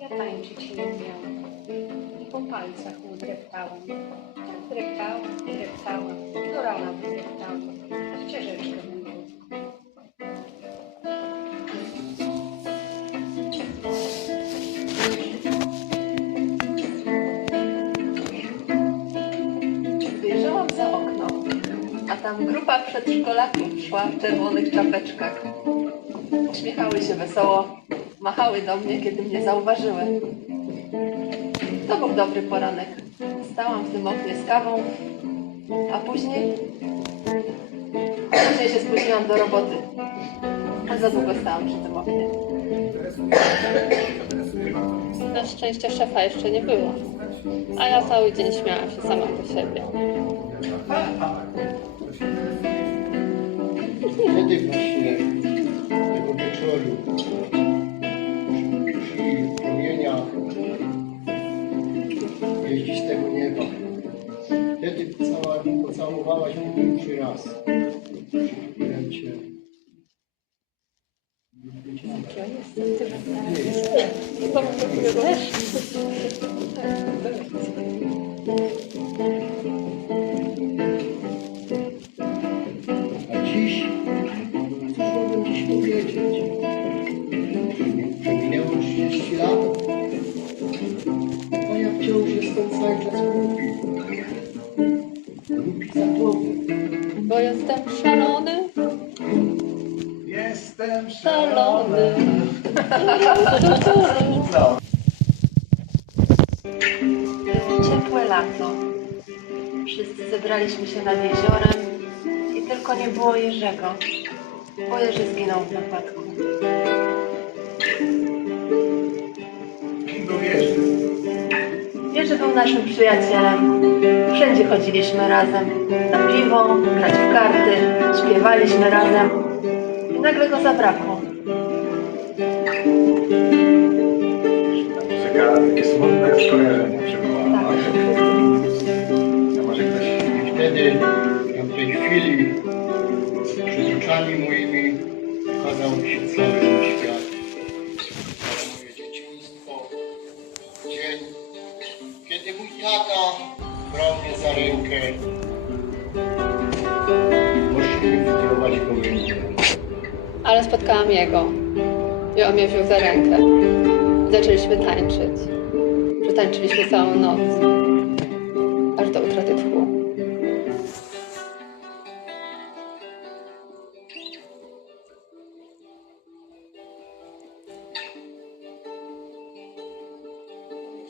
Ja tańczyć nie umiałam. I po palcach mu dreptałam. Tak dreptałam, dreptałam. Do rana dreptałam. A ścieżeczkę mówię. Wyjrzałam za okno, a tam grupa przedszkolaków szła w czerwonych czapeczkach. Uśmiechały się wesoło, machały do mnie, kiedy mnie zauważyły. To był dobry poranek. Stałam w tym oknie z kawą, a później... Później się spóźniłam do roboty. A za długo stałam przy tym oknie. Na szczęście szefa jeszcze nie było. A ja cały dzień śmiałam się sama do siebie. Wtedy właśnie tego wieczoru Wtedy pocałowałaś mnie pierwszy raz. Przytuliłem cię. Nie jest. A Bo jestem szalony, Jestem szalony. Ciepłe lato. Wszyscy zebraliśmy się nad jeziorem i tylko nie było Jerzego, bo Jerzy zginął w wypadku. Kim był Jerzy? Jerzy był naszym przyjacielem. Wszędzie chodziliśmy razem. Na piwo, grać w karty, śpiewaliśmy razem. I nagle go zabrakło. Muzyka, takie skojarzenie przywołała. Może ktoś... Wtedy, w tej chwili, przed oczami moimi ukazał się cały świat. Moje dzieciństwo. Dzień, kiedy mój tata brał mnie za rękę. Wędrować po mieście. Ale spotkałam jego. I on mnie wziął za rękę. Zaczęliśmy tańczyć. Przetańczyliśmy całą noc.